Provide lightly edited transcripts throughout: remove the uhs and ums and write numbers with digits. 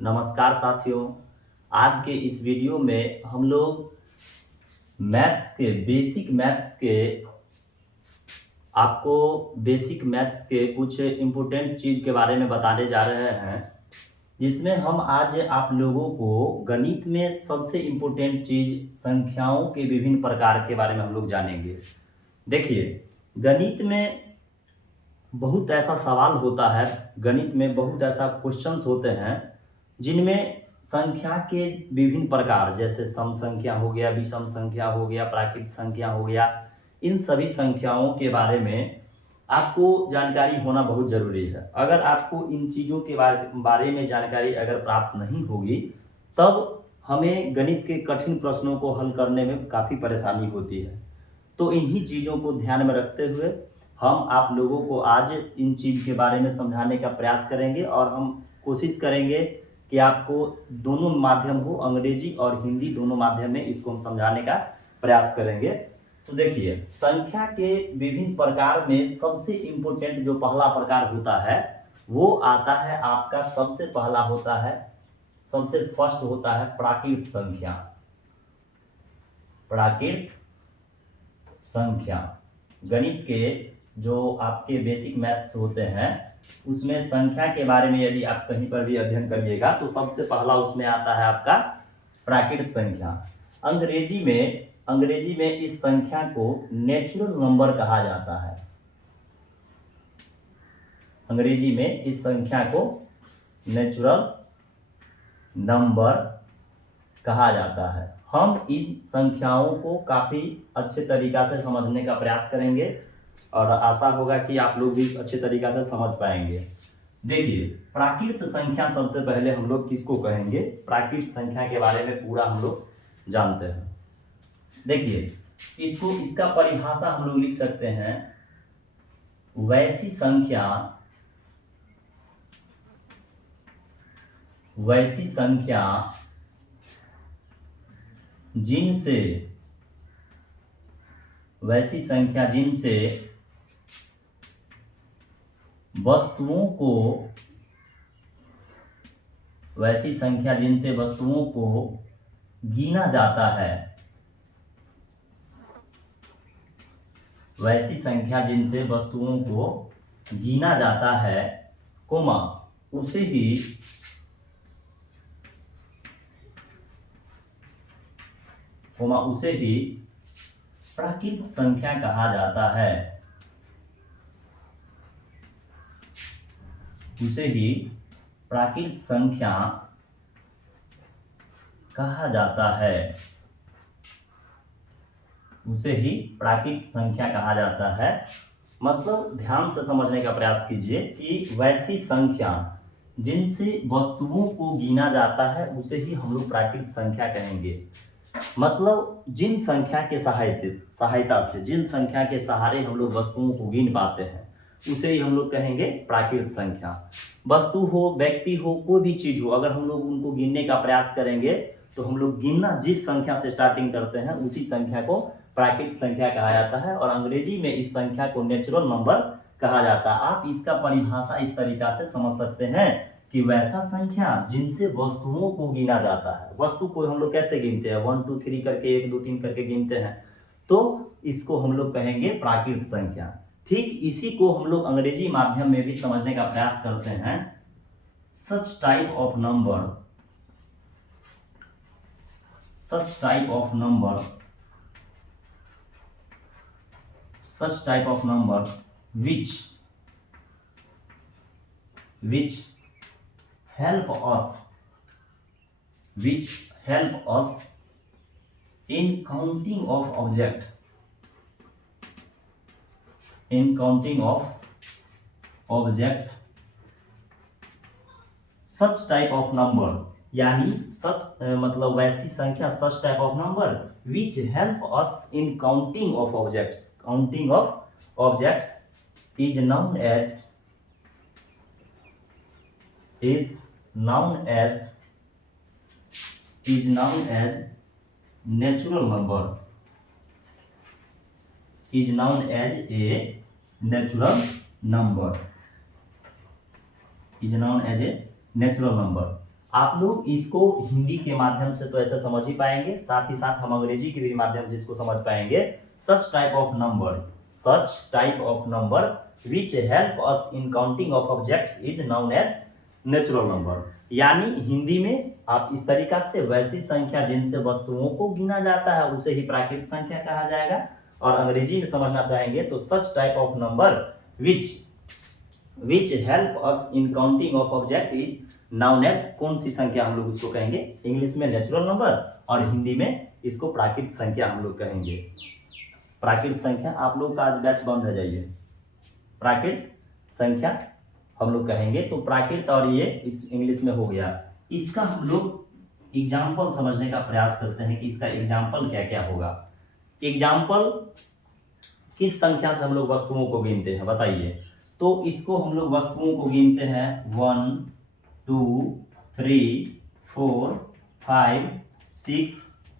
नमस्कार साथियों। आज के इस वीडियो में हम लोग बेसिक मैथ्स के कुछ इम्पोर्टेंट चीज़ के बारे में बताने जा रहे हैं, जिसमें हम आज आप लोगों को गणित में सबसे इम्पोर्टेंट चीज़ संख्याओं के विभिन्न प्रकार के बारे में हम लोग जानेंगे। देखिए, गणित में बहुत ऐसा सवाल होता है, गणित में बहुत ऐसा क्वेश्चंस होते हैं जिनमें संख्या के विभिन्न प्रकार, जैसे सम संख्या हो गया, विषम संख्या हो गया, प्राकृत संख्या हो गया, इन सभी संख्याओं के बारे में आपको जानकारी होना बहुत ज़रूरी है। अगर आपको इन चीज़ों के बारे में जानकारी अगर प्राप्त नहीं होगी, तब हमें गणित के कठिन प्रश्नों को हल करने में काफ़ी परेशानी होती है। तो इन्हीं चीज़ों को ध्यान में रखते हुए हम आप लोगों को आज इन चीज़ के बारे में समझाने का प्रयास करेंगे, और हम कोशिश करेंगे कि आपको दोनों माध्यम हो, अंग्रेजी और हिंदी दोनों माध्यम में इसको हम समझाने का प्रयास करेंगे। तो देखिए, संख्या के विभिन्न प्रकार में सबसे इम्पोर्टेंट जो पहला प्रकार होता है वो आता है आपका, सबसे फर्स्ट होता है प्राकृत संख्या। प्राकृत संख्या गणित के जो आपके बेसिक मैथ्स होते हैं उसमें संख्या के बारे में यदि आप कहीं पर भी अध्ययन करिएगा तो सबसे पहला उसमें आता है आपका प्राकृत संख्या। अंग्रेजी में इस संख्या को नेचुरल नंबर कहा जाता है। अंग्रेजी में इस संख्या को नेचुरल नंबर कहा जाता है। हम इन संख्याओं को काफ़ी अच्छे तरीक़ा से समझने का प्रयास करेंगे और आशा होगा कि आप लोग भी अच्छे तरीक़ा से समझ पाएंगे। देखिए, प्राकृत संख्या सबसे पहले हम लोग किसको कहेंगे, प्राकृत संख्या के बारे में पूरा हम लोग जानते हैं। देखिए, इसका परिभाषा हम लोग लिख सकते हैं, वैसी संख्या जिनसे वस्तुओं को गिना जाता है, वैसी संख्या जिनसे वस्तुओं को गिना जाता है, कोमा उसे ही प्राकृत संख्या कहा जाता है। उसे ही प्राकृत संख्या कहा जाता है। उसे ही प्राकृत संख्या कहा जाता है। मतलब ध्यान से समझने का प्रयास कीजिए कि वैसी संख्या जिनसे वस्तुओं को गिना जाता है उसे ही हम लोग प्राकृत संख्या कहेंगे। मतलब जिन संख्या के सहायता से, जिन संख्या के सहारे हम लोग वस्तुओं को गिन पाते हैं उसे ही हम लोग कहेंगे प्राकृत संख्या। वस्तु हो, व्यक्ति हो, कोई भी चीज हो, अगर हम लोग उनको गिनने का प्रयास करेंगे तो हम लोग गिनना जिस संख्या से स्टार्टिंग करते हैं उसी संख्या को प्राकृत संख्या कहा जाता है, और अंग्रेजी में इस संख्या को नेचुरल नंबर कहा जाता है। आप इसका परिभाषा इस तरीका से समझ सकते हैं कि वैसा संख्या जिनसे वस्तुओं को गिना जाता है। वस्तु को हम लोग कैसे गिनते हैं, 1 2 3 करके, 1 2 3 करके गिनते हैं, तो इसको हम लोग कहेंगे प्राकृत संख्या। ठीक इसी को हम लोग अंग्रेजी माध्यम में भी समझने का प्रयास करते हैं। सच type of number which help us in counting of objects, such type of number यानी मतलब वैसी संख्या, सच type of number which help us in counting of objects is known as natural number, is known as a natural number। आप लोग इसको हिंदी के माध्यम से तो ऐसे समझ ही पाएंगे, साथ ही साथ हम अंग्रेजी के भी माध्यम से इसको समझ पाएंगे। Such type of number which help us in counting of objects is known as natural number. यानी हिंदी में आप इस तरीका से वैसी संख्या जिनसे वस्तुओं को गिना जाता है उसे ही प्राकृतिक संख्या कहा जाएगा। और अंग्रेजी में समझना चाहेंगे तो such type of number which help us in counting of object is known as, कौन सी संख्या हम लोग उसको कहेंगे, इंग्लिश में नेचुरल नंबर और हिंदी में इसको प्राकृतिक संख्या हम लोग कहेंगे। प्राकृतिक संख्या आप लोग का आज बैच बंद है, जाइए, प्राकृतिक संख्या हम लोग कहेंगे। तो प्राकृत और ये इस इंग्लिश में हो गया। इसका हम लोग एग्जाम्पल समझने का प्रयास करते हैं कि इसका एग्जाम्पल क्या क्या होगा। एग्जाम्पल किस संख्या से हम लोग वस्तुओं को गिनते हैं बताइए। तो इसको हम लोग वस्तुओं को गिनते हैं 1 2 3 4 5 6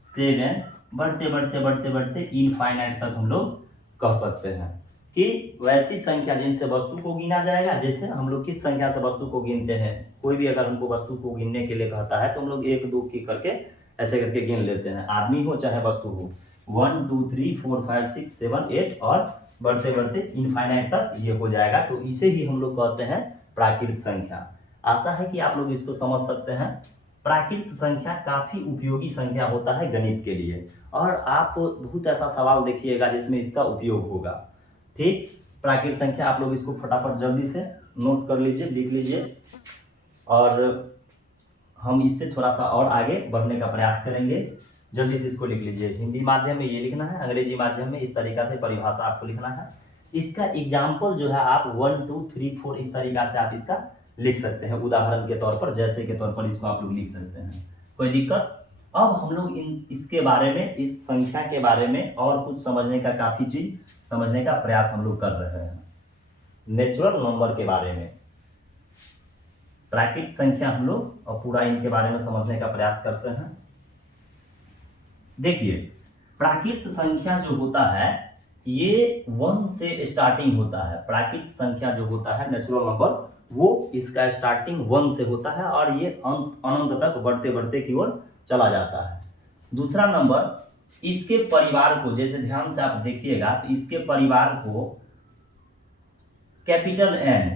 7, बढ़ते बढ़ते बढ़ते बढ़ते इनफाइनाइट तक हम लोग कह सकते हैं कि वैसी संख्या जिनसे वस्तु को गिना जाएगा। जैसे हम लोग किस संख्या से वस्तु को गिनते हैं, कोई भी अगर हमको वस्तु को गिनने के लिए कहता है तो हम लोग 1 2 की करके ऐसे करके गिन लेते हैं, आदमी हो चाहे वस्तु हो। 1 2 3 4 5 6 7 8 और बढ़ते बढ़ते इनफाइनाइट तक ये हो जाएगा। तो इसे ही हम लोग कहते हैं प्राकृतिक संख्या। आशा है कि आप लोग इसको समझ सकते हैं। प्राकृतिक संख्या काफी उपयोगी संख्या होता है गणित के लिए, और आप बहुत ऐसा सवाल देखिएगा जिसमें इसका उपयोग होगा। ठीक, प्राकृतिक संख्या आप लोग इसको फटाफट जल्दी से नोट कर लीजिए, लिख लीजिए, और हम इससे थोड़ा सा और आगे बढ़ने का प्रयास करेंगे। जल्दी से इसको लिख लीजिए। हिंदी माध्यम में ये लिखना है, अंग्रेजी माध्यम में इस तरीका से परिभाषा आपको लिखना है। इसका एग्जाम्पल जो है आप 1 2 3 4 इस तरीका से आप इसका लिख सकते हैं, उदाहरण के तौर पर, जैसे के तौर पर इसको आप लोग लिख सकते हैं, कोई दिक्कत। अब हम लोग इसके बारे में, इस संख्या के बारे में और कुछ समझने का, काफी चीज समझने का प्रयास हम लोग कर रहे हैं। नेचुरल नंबर के बारे में, प्राकृतिक संख्या हम लोग और पूरा इनके बारे में समझने का प्रयास करते हैं। देखिए, प्राकृतिक संख्या जो होता है ये 1 से स्टार्टिंग होता है। प्राकृतिक संख्या जो होता है नेचुरल नंबर, वो इसका स्टार्टिंग 1 से होता है और ये अनंत तक बढ़ते बढ़ते की ओर चला जाता है। दूसरा नंबर, इसके परिवार को, जैसे ध्यान से आप देखिएगा तो इसके परिवार को कैपिटल N,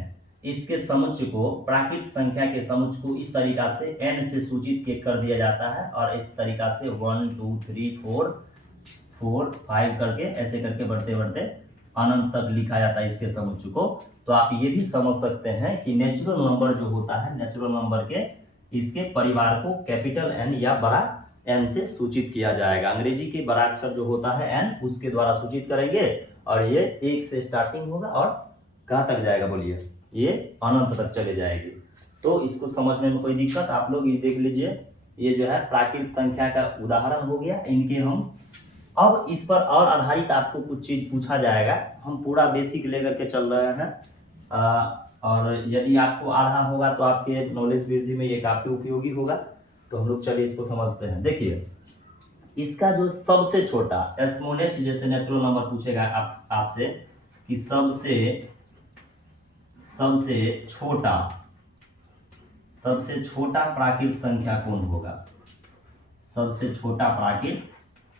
इसके समुच्चय को, प्राकृतिक संख्या के समुच्चय को इस तरीका से n से सूचित कर दिया जाता है, और इस तरीका से 1 2 3 4 5 करके ऐसे करके बढ़ते बढ़ते अनंत तक लिखा जाता है इसके समुच्चय को। तो आप ये भी समझ सकते हैं कि नेचुरल नंबर जो होता है, नेचुरल नंबर के इसके परिवार को कैपिटल N या बड़ा N से सूचित किया जाएगा। अंग्रेजी के बड़ा अक्षर जो होता है N, उसके द्वारा सूचित करेंगे, और ये 1 से स्टार्टिंग होगा और कहाँ तक जाएगा बोलिए, ये अनंत तक चले जाएगी। तो इसको समझने में कोई दिक्कत, आप लोग ये देख लीजिए, ये जो है प्राकृतिक संख्या का उदाहरण हो गया। इनके हम अब इस पर और आधारित आपको कुछ चीज पूछा जाएगा। हम पूरा बेसिक लेकर के चल रहे हैं, और यदि आपको आ रहा होगा तो आपके नॉलेज वृद्धि में ये काफी उपयोगी होगा। तो हम लोग चलिए इसको समझते हैं। देखिए, इसका जो सबसे छोटा, स्मॉलेस्ट, जैसे नेचुरल नंबर पूछेगा आपसे कि सबसे छोटा प्राकृतिक संख्या कौन होगा, सबसे छोटा प्राकृतिक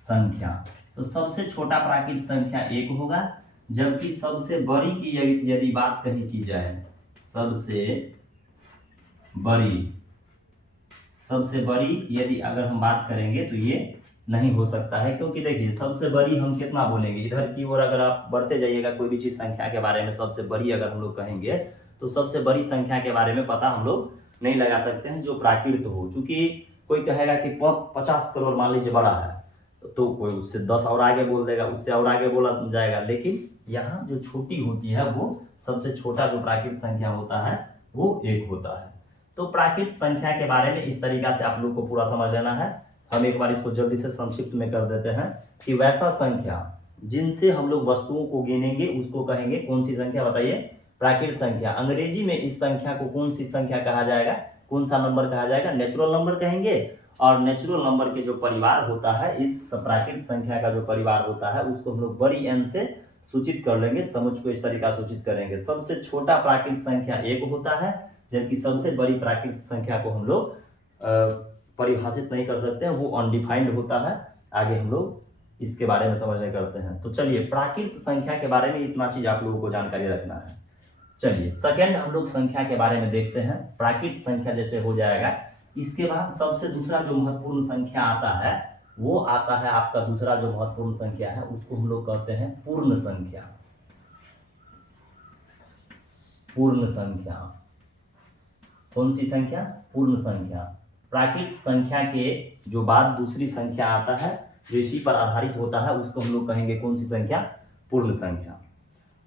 संख्या। तो सबसे छोटा प्राकृतिक संख्या 1 होगा, जबकि सबसे बड़ी की यदि बात कहीं की जाए, सबसे बड़ी यदि अगर हम बात करेंगे तो ये नहीं हो सकता है, क्योंकि देखिए सबसे बड़ी हम कितना बोलेंगे, इधर की ओर अगर आप बढ़ते जाइएगा कोई भी चीज संख्या के बारे में, सबसे बड़ी अगर हम लोग कहेंगे तो सबसे बड़ी संख्या के बारे में पता हम लोग नहीं लगा सकते हैं जो प्राकृत हो। चूंकि कोई कहेगा कि 50 करोड़ मान लीजिए बड़ा है, तो कोई उससे 10 और आगे बोल देगा, उससे और आगे बोला जाएगा। लेकिन यहाँ जो छोटी होती है वो सबसे छोटा जो प्राकृतिक संख्या होता है वो 1 होता है। तो प्राकृतिक संख्या के बारे में इस तरीका से आप लोग को पूरा समझ लेना है। हम एक बार इसको जल्दी से संक्षिप्त में कर देते हैं कि वैसा संख्या जिनसे हम लोग वस्तुओं को गिनेंगे उसको कहेंगे कौन सी संख्या, बताइए, प्राकृतिक संख्या। अंग्रेजी में इस संख्या को कौन सी संख्या कहा जाएगा, कौन सा नंबर कहा जाएगा, नेचुरल नंबर कहेंगे। और नेचुरल नंबर के जो परिवार होता है, इस प्राकृतिक संख्या का जो परिवार होता है उसको हम लोग बड़ी N से सूचित कर लेंगे, समुच्चय को इस तरीका सूचित करेंगे। सबसे छोटा प्राकृतिक संख्या 1 होता है, जबकि सबसे बड़ी प्राकृतिक संख्या को हम लोग परिभाषित नहीं कर सकते हैं, वो अनडिफाइंड होता है। आगे हम लोग इसके बारे में समझने करते हैं। तो चलिए, प्राकृत संख्या के बारे में इतना चीज आप लोगों को जानकारी रखना है। चलिए सेकंड हम लोग संख्या के बारे में देखते हैं। प्राकृत संख्या जैसे हो जाएगा, इसके बाद सबसे दूसरा जो महत्वपूर्ण संख्या आता है वो आता है आपका दूसरा जो महत्वपूर्ण संख्या है उसको हम लोग कहते हैं पूर्ण संख्या। पूर्ण संख्या कौन सी संख्या? पूर्ण संख्या। प्राकृत संख्या के जो बाद दूसरी संख्या आता है जो इसी पर आधारित होता है उसको हम लोग कहेंगे कौन सी संख्या? पूर्ण संख्या।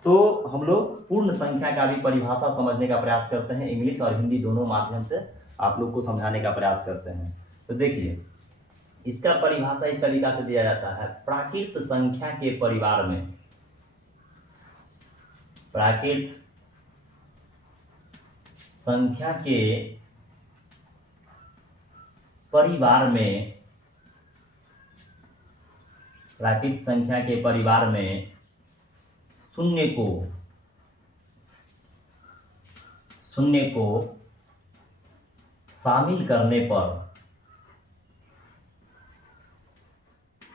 तो हम लोग पूर्ण संख्या का भी परिभाषा समझने का प्रयास करते हैं, इंग्लिश और हिंदी दोनों माध्यम से आप लोग को समझाने का प्रयास करते हैं। तो देखिए, इसका परिभाषा इस तरीका से दिया जाता है, प्राकृत संख्या के परिवार में, प्राकृत संख्या के परिवार में, प्राकृत संख्या के परिवार में शून्य को शामिल करने पर,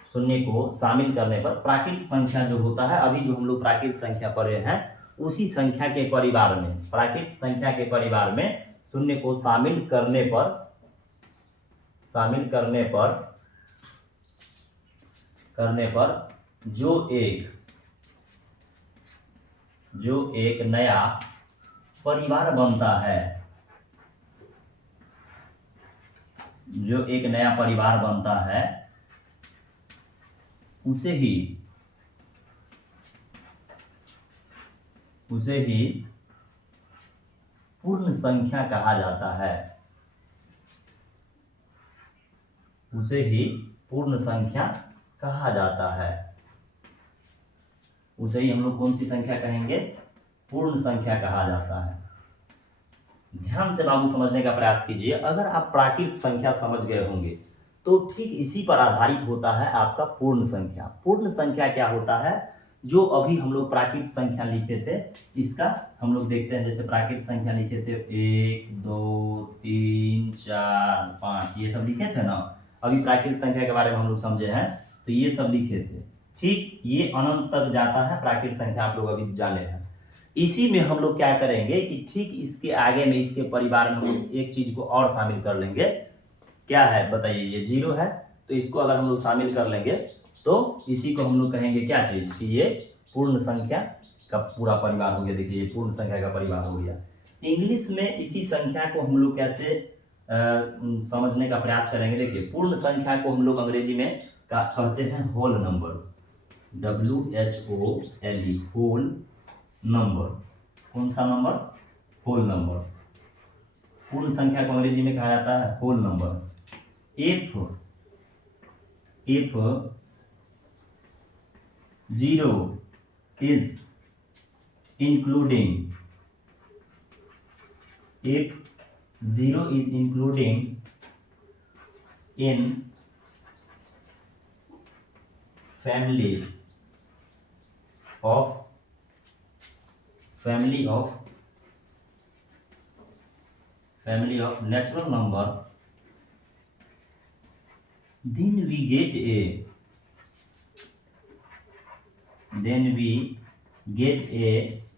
शून्य को शामिल करने पर प्राकृत संख्या जो होता है, अभी जो हम लोग प्राकृत संख्या पढ़े हैं उसी संख्या के परिवार में, प्राकृत संख्या के परिवार में शून्य को शामिल करने पर जो एक नया परिवार बनता है, जो एक नया परिवार बनता है उसे ही पूर्ण संख्या कहा जाता है, उसे ही पूर्ण संख्या कहा जाता है, उसे ही हम लोग कौन सी संख्या कहेंगे? पूर्ण संख्या कहा जाता है। ध्यान से बाबू समझने का प्रयास कीजिए। अगर आप प्राकृत संख्या समझ गए होंगे तो ठीक इसी पर आधारित होता है आपका पूर्ण संख्या। पूर्ण संख्या क्या होता है? जो अभी हम लोग प्राकृत संख्या लिखे थे इसका हम लोग देखते हैं। जैसे प्राकृत संख्या लिखे थे 1 2 3 4 5, ये सब लिखे थे ना। अभी प्राकृत संख्या के बारे में हम लोग समझे हैं तो ये सब लिखे थे। ठीक, ये अनंत तक जाता है प्राकृत संख्या, आप लोग अभी जाने हैं। इसी में हम लोग क्या करेंगे कि ठीक इसके आगे में, इसके परिवार में हम लोग एक चीज को और शामिल कर लेंगे। क्या है बताइए? ये 0 है, तो इसको अगर हम लोग शामिल कर लेंगे तो इसी को हम लोग कहेंगे क्या चीज? कि ये पूर्ण संख्या का पूरा परिवार हो गया। देखिए, ये पूर्ण संख्या का परिवार हो गया। इंग्लिश में इसी संख्या को हम लोग कैसे समझने का प्रयास करेंगे? देखिए, पूर्ण संख्या को हम लोग अंग्रेजी में कहते हैं whole number, WHOLE, whole number. कौन सा नंबर? Whole number. पूर्ण संख्या को अंग्रेजी में कहा जाता है whole number. if 0 is including in family of natural number, then we get a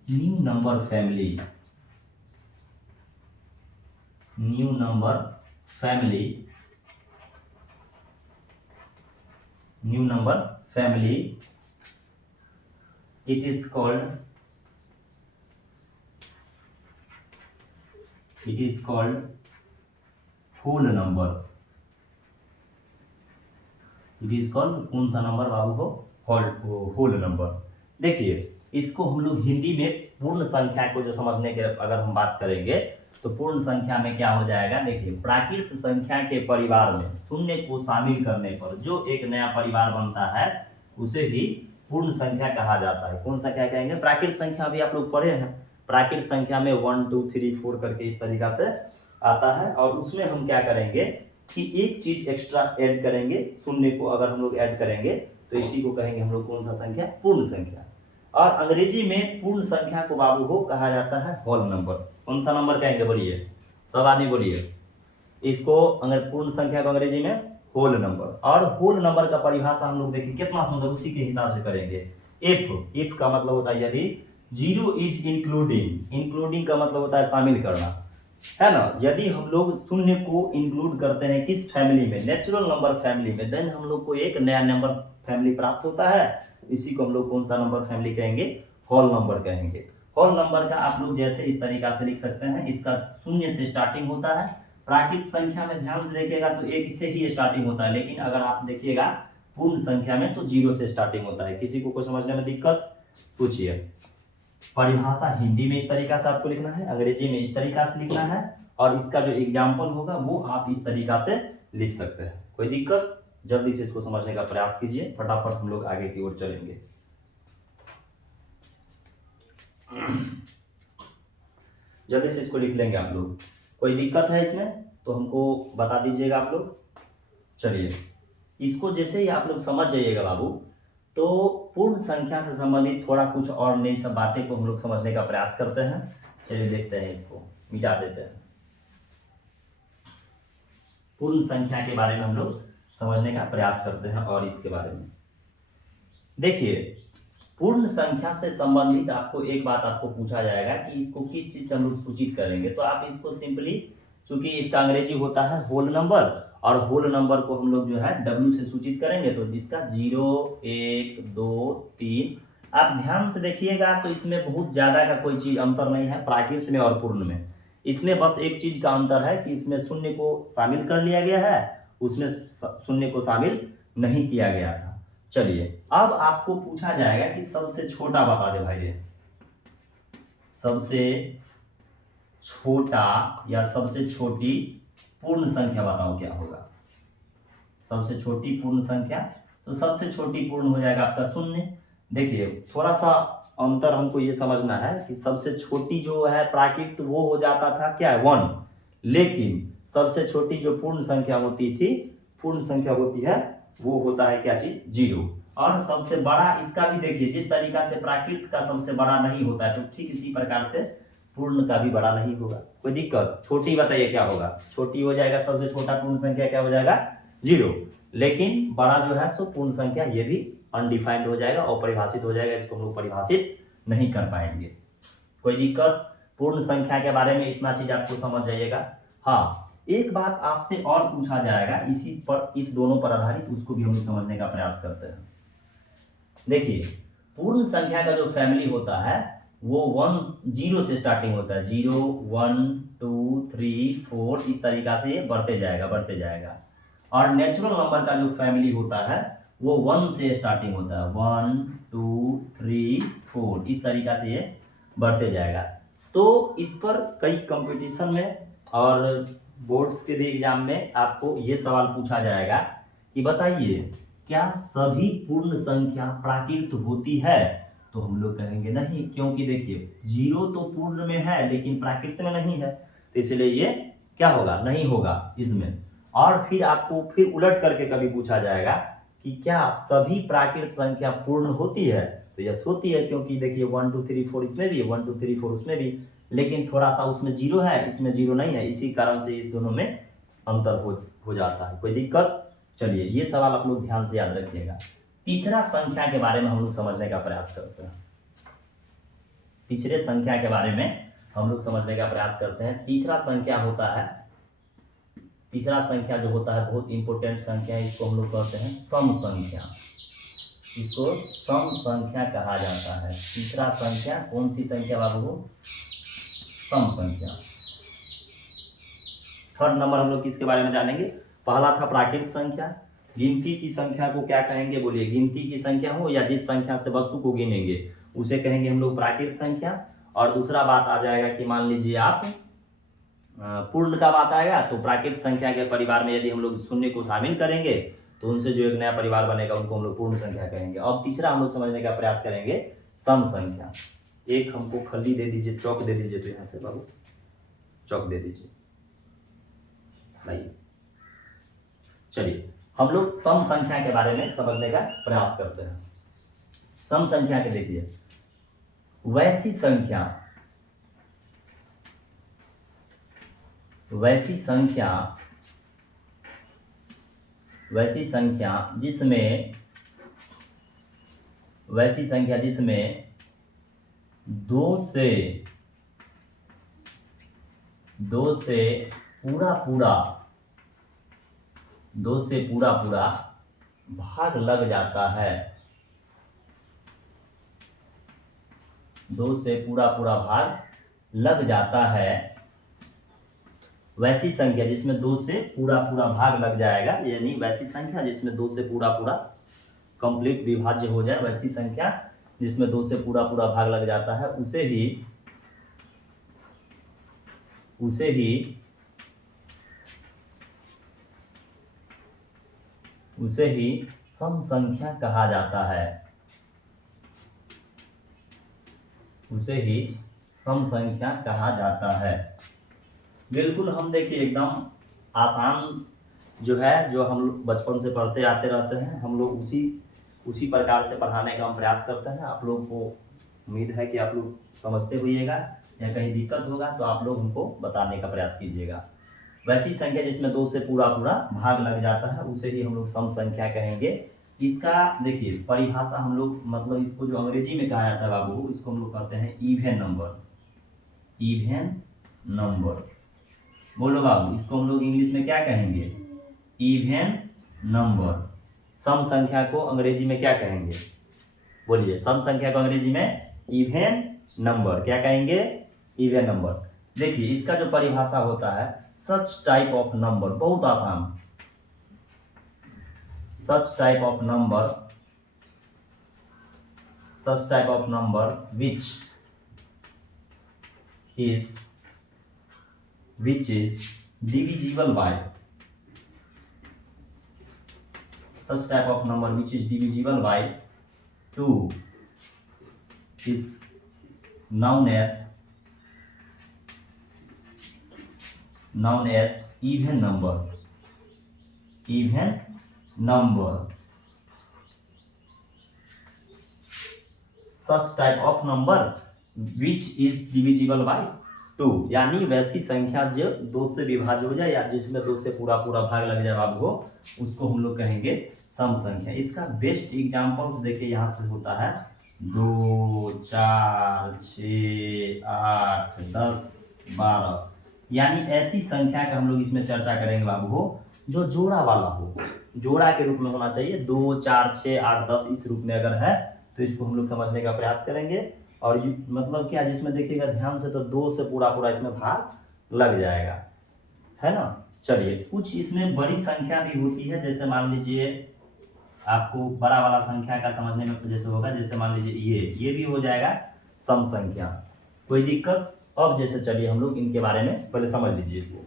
new number family, it is called whole number। It is called कौन सा नंबर बाबू हो? Whole number. देखिए, इसको हम लोग हिंदी में पूर्ण संख्या को जो समझने के अगर हम बात करेंगे तो पूर्ण संख्या में क्या हो जाएगा? देखिए, प्राकृत संख्या के परिवार में शून्य को शामिल करने पर जो एक नया परिवार बनता है उसे ही पूर्ण संख्या कहा जाता है। कौन सा क्या कहेंगे? प्राकृत संख्या भी आप लोग पढ़े हैं। प्राकृत संख्या में 1 2 3 4 करके इस तरीका से आता है, और उसमें हम क्या करेंगे कि एक चीज एक्स्ट्रा ऐड करेंगे। शून्य को अगर हम लोग ऐड करेंगे तो इसी को कहेंगे हम लोग कौन सा संख्या? पूर्ण संख्या। और अंग्रेजी में पूर्ण संख्या को बाबू हो कहा जाता है होल नंबर। कौन सा नंबर कहेंगे? बोलिए, सब आदमी बोलिए। इसको अगर पूर्ण संख्या को अंग्रेजी में होल नंबर, और होल नंबर का परिभाषा हम लोग देखिए कितना सुंदर, उसी के हिसाब से करेंगे। इफ का मतलब होता है यदि जीरो इज इंक्लूडिंग, इंक्लूडिंग का मतलब होता है शामिल करना, है ना। यदि हम लोग शून्य को इंक्लूड करते हैं किस फैमिली में, नेचुरल नंबर फैमिली में, देन हम लोग को एक नया नंबर फैमिली प्राप्त होता है। इसी को हम लोग कौन सा नंबर फैमिली कहेंगे, होल नंबर कहेंगे। होल नंबर का आप लोग जैसे इस तरीका से लिख सकते हैं, इसका शून्य से स्टार्टिंग होता है। प्राकृत संख्या में ध्यान से देखिएगा तो एक से ही स्टार्टिंग होता है, लेकिन अगर आप देखिएगा पूर्ण संख्या में तो जीरो से स्टार्टिंग होता है। किसी को समझने में दिक्कत पूछिए। परिभाषा हिंदी में इस तरीका से आपको लिखना है, अंग्रेजी में इस तरीका से लिखना है, और इसका जो एग्जाम्पल होगा वो आप इस तरीका से लिख सकते हैं। कोई दिक्कत, जल्दी से इसको समझने का प्रयास कीजिए, फटाफट हम लोग आगे की ओर चलेंगे। जल्दी से इसको लिख लेंगे आप लोग। कोई दिक्कत है इसमें तो हमको बता दीजिएगा आप लोग। चलिए, इसको जैसे ही आप लोग समझ जाइएगा बाबू, तो पूर्ण संख्या से संबंधित थोड़ा कुछ और नई सब बातें को हम लोग समझने का प्रयास करते हैं। चलिए देखते हैं, इसको मिटा देते हैं। पूर्ण संख्या के बारे में हम लोग समझने का प्रयास करते हैं, और इसके बारे में देखिए, पूर्ण संख्या से संबंधित आपको एक बात आपको पूछा जाएगा कि इसको किस चीज से हम लोग सूचित करेंगे, तो आप इसको सिंपली, चूंकि इसका अंग्रेजी होता है होल नंबर, और होल नंबर को हम लोग जो है W से सूचित करेंगे, तो इसका 0 1 2 3। आप ध्यान से देखिएगा तो इसमें बहुत ज्यादा का कोई चीज अंतर नहीं है प्राकृत में और पूर्ण में। इसमें बस एक चीज का अंतर है कि इसमें शून्य को शामिल कर लिया गया है, उसमें शून्य को शामिल नहीं किया गया था। चलिए, अब आपको पूछा जाएगा कि सबसे छोटा बता दे भाई रे, सबसे छोटा या सबसे छोटी पूर्ण संख्या बताओ क्या होगा। सबसे छोटी पूर्ण संख्या, तो सबसे छोटी पूर्ण हो जाएगा आपका शून्य। देखिए, थोड़ा सा अंतर हमको ये समझना है कि सबसे छोटी जो है प्राकृत वो हो जाता था क्या, 1, लेकिन सबसे छोटी जो पूर्ण संख्या होती थी, पूर्ण संख्या होती है, वो होता है क्या चीज, 0। और सबसे बड़ा इसका भी देखिए, जिस तरीका से प्राकृत का सबसे बड़ा नहीं होता है, तो ठीक इसी प्रकार से पूर्ण का भी बड़ा नहीं होगा। कोई दिक्कत, छोटी बताइए क्या होगा, छोटी हो जाएगा, सबसे छोटा पूर्ण संख्या क्या हो जाएगा, 0। लेकिन बड़ा जो है सो पूर्ण संख्या, ये भी अनडिफाइंड हो जाएगा, अपरिभाषित हो जाएगा, इसको हम लोग परिभाषित नहीं कर पाएंगे। कोई दिक्कत, पूर्ण संख्या के बारे में इतना चीज आपको समझ जाइएगा। हाँ, एक बात आपसे और पूछा जाएगा इसी पर, इस दोनों पर आधारित, उसको भी हम लोग समझने का प्रयास करते हैं। देखिए, पूर्ण संख्या का जो फैमिली होता है वो 0 से स्टार्टिंग होता है, 0 1 2 3 4, इस तरीका से ये बढ़ते जाएगा। और नेचुरल नंबर का जो फैमिली होता है वो 1 से स्टार्टिंग होता है, 1 2 3 4, इस तरीका से ये बढ़ते जाएगा। तो इस पर कई कंपटीशन में और बोर्ड्स के भी एग्जाम में आपको ये सवाल पूछा जाएगा कि बताइए क्या सभी पूर्ण संख्या प्राकृत होती है, तो हम लोग कहेंगे नहीं, क्योंकि देखिए 0 तो पूर्ण में है लेकिन प्राकृत में नहीं है, तो इसलिए ये क्या होगा, नहीं होगा इसमें। और फिर आपको फिर उलट करके कभी पूछा जाएगा कि क्या सभी प्राकृत संख्या पूर्ण होती है, तो यस होती है, क्योंकि देखिए 1 2 3 4 इसमें भी है, 1 2 3 4 उसमें भी, लेकिन थोड़ा सा उसमें 0 है, इसमें 0 नहीं है, इसी कारण से इस दोनों में अंतर हो जाता है। कोई दिक्कत, चलिए ये सवाल आप लोग ध्यान से याद रखिएगा। तीसरा संख्या के बारे में हम लोग समझने का प्रयास करते हैं। तीसरे संख्या के बारे में हम लोग समझने का प्रयास करते हैं। तीसरा संख्या होता है, तीसरा संख्या जो होता है बहुत इंपॉर्टेंट संख्या है, इसको हम लोग कहते हैं सम संख्या। इसको सम संख्या कहा जाता है। तीसरा संख्या कौन सी संख्या बाबू, सम संख्या। थर्ड नंबर हम लोग किसके बारे में जानेंगे, पहला था प्राकृत संख्या, गिनती की संख्या को क्या कहेंगे बोलिए, गिनती की संख्या हो या जिस संख्या से वस्तु को गिनेंगे उसे कहेंगे हम लोग प्राकृत संख्या। और दूसरा बात आ जाएगा कि मान लीजिए आप पूर्ण का बात आएगा, तो प्राकृत संख्या के परिवार में यदि हम लोग शून्य को शामिल करेंगे तो उनसे जो एक नया परिवार बनेगा उनको हम लोग पूर्ण संख्या कहेंगे। अब तीसरा हम लोग समझने का प्रयास करेंगे सम संख्या। एक हमको खल्ली दे दीजिए, चौक दे दीजिए, तो यहाँ से बाबू चौक दे दीजिए, लाइए। चलिए हम लोग सम संख्या के बारे में समझने का प्रयास करते हैं। सम संख्या के देखिए, वैसी संख्या वैसी संख्या जिसमें दो से पूरा पूरा भाग लग जाता है, दो से पूरा पूरा भाग लग जाता है, वैसी संख्या जिसमें दो से पूरा पूरा भाग लग जाएगा, यानी वैसी संख्या जिसमें दो से पूरा पूरा कंप्लीट विभाज्य हो जाए, वैसी संख्या जिसमें दो से पूरा पूरा भाग लग जाता है, उसे ही सम संख्या कहा जाता है, उसे ही सम संख्या कहा जाता है। बिल्कुल हम देखिए एकदम आसान जो है, जो हम लोग बचपन से पढ़ते आते रहते हैं, हम लोग उसी प्रकार से पढ़ाने का हम प्रयास करते हैं। आप लोग को उम्मीद है कि आप लोग समझते होइएगा, या कहीं दिक्कत होगा तो आप लोग हमको बताने का प्रयास कीजिएगा। वैसी संख्या जिसमें दो से पूरा पूरा भाग लग जाता है, उसे ही हम लोग सम संख्या कहेंगे। इसका देखिए परिभाषा हम लोग, मतलब इसको जो अंग्रेजी में कहा जाता है बाबू, इसको हम लोग कहते हैं इवन नंबर। इवन नंबर बोलो बाबू, इसको हम लोग इंग्लिश में क्या कहेंगे? Even number. सम संख्या को अंग्रेजी में क्या कहेंगे? बोलिए, सम संख्या को अंग्रेजी में इवन नंबर क्या कहेंगे? Even number. देखिए इसका जो परिभाषा होता है, सच टाइप ऑफ नंबर, बहुत आसान, सच type of number which is divisible by, such type of number which is divisible by 2 is known as even number. Even number. Such type of number which is divisible by 2, यानी वैसी संख्या जो दो से विभाज्य हो जाए, या जिसमें दो से पूरा पूरा भाग लग जाए आपको, उसको हम लोग कहेंगे सम संख्या। इसका बेस्ट एग्जांपल्स देखिए यहाँ से होता है 2, 4, 6, 8, 10, 12, यानी ऐसी संख्या का हम लोग इसमें चर्चा करेंगे बाबू हो, जो जोड़ा वाला हो, जोड़ा के रूप में होना चाहिए। 2, 4, 6, 8, 10 इस रूप में अगर है तो इसको हम लोग समझने का प्रयास करेंगे। और मतलब क्या, जिसमें देखिएगा ध्यान से तो दो से पूरा पूरा इसमें भाग लग जाएगा, है ना। चलिए, कुछ इसमें बड़ी संख्या भी होती है, जैसे मान लीजिए आपको बड़ा वाला संख्या का समझने में जैसे होगा, जैसे मान लीजिए ये भी हो जाएगा सम संख्या, कोई दिक्कत। अब जैसे चलिए हम लोग इनके बारे में पहले समझ लीजिए इसको।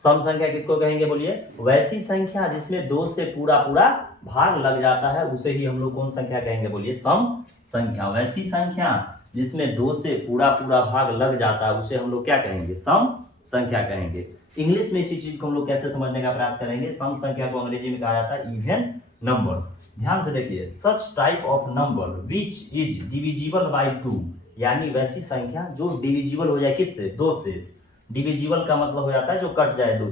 सम संख्या किसको कहेंगे बोलिए? वैसी संख्या जिसमें दो से पूरा पूरा भाग लग जाता है, उसे ही हम लोग कौन संख्या कहेंगे बोलिए? सम संख्या। वैसी संख्या जिसमें दो से पूरा पूरा भाग लग जाता है, उसे हम लोग क्या कहेंगे? सम संख्या कहेंगे। इंग्लिश में इसी चीज को हम लोग कैसे समझने का प्रयास करेंगे? सम संख्या को अंग्रेजी में कहा जाता है इवन नंबर। ध्यान से देखिए, सच type of number which is divisible by 2, यानी वैसी संख्या जो डिविजिबल हो जाए, किससे? दो से। डिविजिबल का मतलब हो जाता है जो कट जाए, दो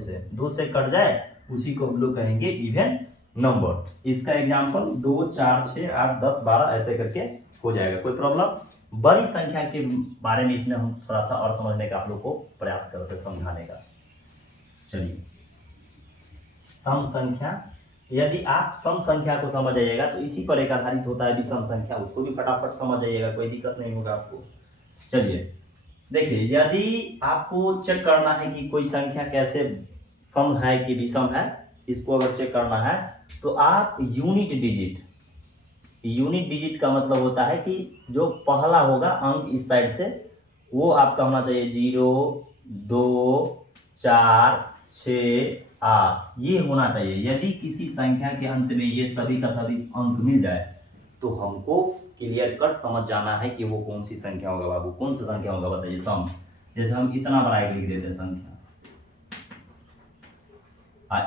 से कट जाए, उसी को हम लोग कहेंगे इवन नंबर। इसका एग्जांपल 2, 4, 6, 8, 10, 12 ऐसे करके हो जाएगा, कोई प्रॉब्लम। बड़ी संख्या के बारे में इसमें हम थोड़ा सा और समझने का आप लोग को प्रयास करते समझाने का। चलिए, सम संख्या, यदि आप सम संख्या को समझ जाइएगा तो इसी पर एक आधारित होता है विषम संख्या, उसको भी फटाफट समझ जाइएगा, कोई दिक्कत नहीं होगा आपको। चलिए देखिए, यदि आपको चेक करना है कि कोई संख्या कैसे सम है कि विषम है, इसको अगर चेक करना है तो आप यूनिट डिजिट का मतलब होता है कि जो पहला होगा अंक इस साइड से, वो आपका होना चाहिए 0, 2, 4, 6, 8, ये होना चाहिए। यदि किसी संख्या के अंत में ये सभी का सभी अंक मिल जाए तो हमको क्लियर कट समझ जाना है कि वो कौन सी संख्या होगा बाबू। कौन सा संख्या होगा बताइए? सम। जैसे हम इतना बड़ा एक लिख देते हैं संख्या,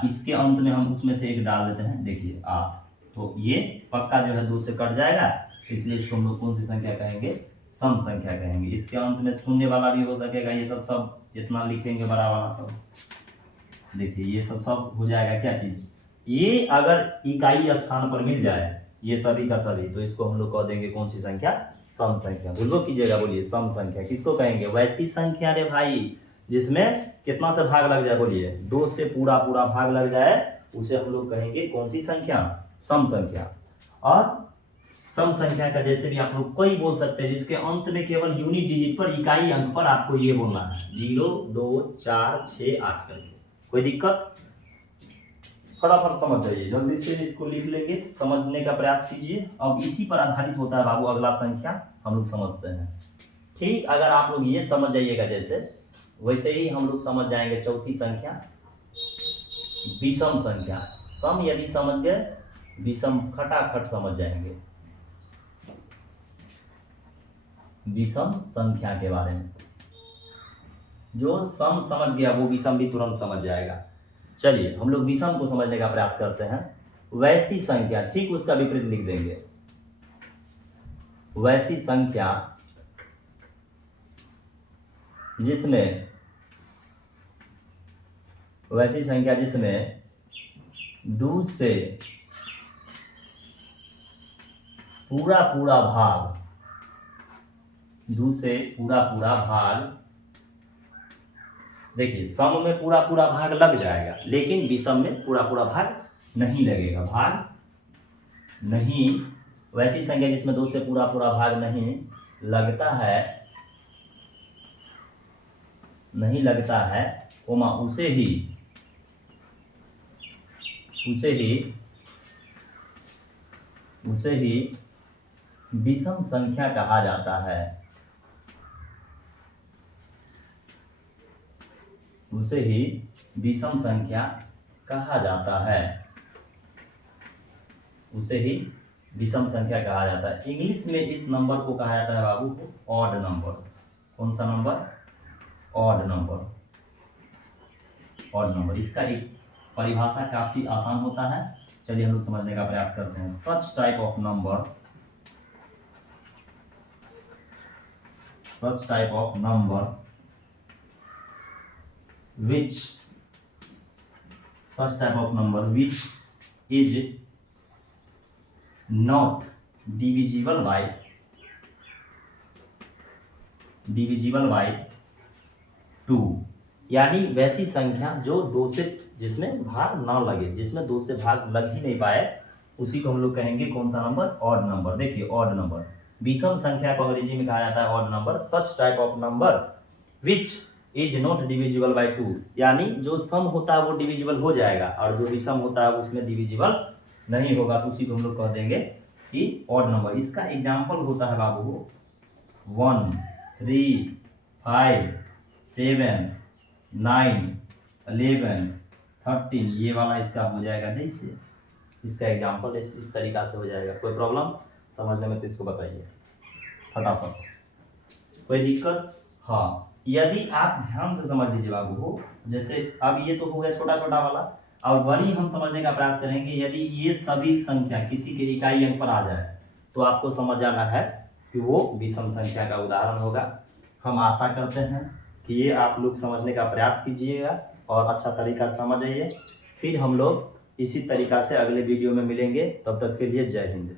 इसके अंत में हम उसमें से एक डाल देते हैं, देखिए 8, तो ये पक्का जो है 2 से कट जाएगा, इसलिए इसको हम लोग कौन सी संख्या कहेंगे? सम संख्या कहेंगे। इसके अंत में शून्य वाला भी हो सकेगा, ये सब जितना लिखेंगे बड़ा वाला सब, देखिए ये सब हो जाएगा क्या चीज? ये अगर इकाई स्थान पर मिल जाए ये सभी का सभी, तो इसको हम लोग कह देंगे कौन सी संख्या? सम संख्या। बोलो कीजिएगा, बोलिए सम संख्या। किसको कहेंगे? वैसी संख्या रे भाई जिसमें कितना से भाग लग जाए? बोलिए 2 से पूरा पूरा भाग लग जाए, उसे हम लोग कहेंगे कौन सी संख्या? सम संख्या। और सम संख्या का जैसे भी आप लोग कोई बोल सकते हैं जिसके अंत में केवल यूनिट डिजिट पर, इकाई अंक पर आपको ये बोलना है 0 2 4 6 8 करके। कोई दिक्कत? फटाफट समझ जाइए, जल्दी से इसको लिख लेंगे, समझने का प्रयास कीजिए। अब इसी पर आधारित होता है बाबू अगला संख्या, हम लोग समझते हैं। ठीक, अगर आप लोग ये समझ जाइएगा जैसे, वैसे ही हम लोग समझ जाएंगे चौथी संख्या, विषम संख्या। सम यदि समझ गए, विषम खटाखट समझ जाएंगे। विषम संख्या के बारे में जो सम समझ गया वो विषम भी तुरंत समझ जाएगा। चलिए हम लोग विषम को समझने का प्रयास करते हैं। वैसी संख्या, ठीक उसका विपरीत लिख देंगे। वैसी संख्या जिसमें दो से पूरा पूरा भाग, देखिए सम में पूरा पूरा भाग लग जाएगा, लेकिन विषम में पूरा पूरा भाग नहीं लगेगा। भाग नहीं, वैसी संख्या जिसमें 2 से पूरा पूरा भाग नहीं लगता है, कोमा उसे ही विषम संख्या कहा जाता है। उसे ही विषम संख्या कहा जाता है। इंग्लिश में इस नंबर को कहा जाता है बाबू ऑड नंबर। कौन सा नंबर? Odd number. इसका एक परिभाषा काफी आसान होता है, चलिए हम लोग समझने का प्रयास करते हैं। सच type of number which is not divisible by 2, यानी वैसी संख्या जो 2 से, जिसमें भाग ना लगे, जिसमें 2 से भाग लग ही नहीं पाए, उसी को हम लोग कहेंगे कौन सा नंबर? Odd number. देखिए ऑड नंबर, विषम संख्या को अंग्रेजी में कहा जाता है odd number. Such type of number which is not divisible by 2, यानी जो सम होता है वो डिविजिबल हो जाएगा और जो विषम होता है उसमें डिविजिबल नहीं होगा, तो उसी को हम लोग कह देंगे कि ऑड नंबर। इसका एग्जाम्पल होता है बाबू 1 3 5 7 9 11 13, ये वाला इसका हो जाएगा। जैसे इसका एग्जाम्पल इस तरीका से हो जाएगा। कोई प्रॉब्लम समझने में तो इसको बताइए फटाफट, कोई दिक्कत? हाँ, यदि आप ध्यान से समझ लीजिए बाबू, जैसे अब ये तो हो गया छोटा छोटा वाला, और वही हम समझने का प्रयास करेंगे। यदि ये सभी संख्या किसी के इकाई अंक पर आ जाए तो आपको समझ आना है कि वो विषम संख्या का उदाहरण होगा। हम आशा करते हैं कि ये आप लोग समझने का प्रयास कीजिएगा और अच्छा तरीका समझ आइए। फिर हम लोग इसी तरीका से अगले वीडियो में मिलेंगे। तब तक के लिए जय हिंद।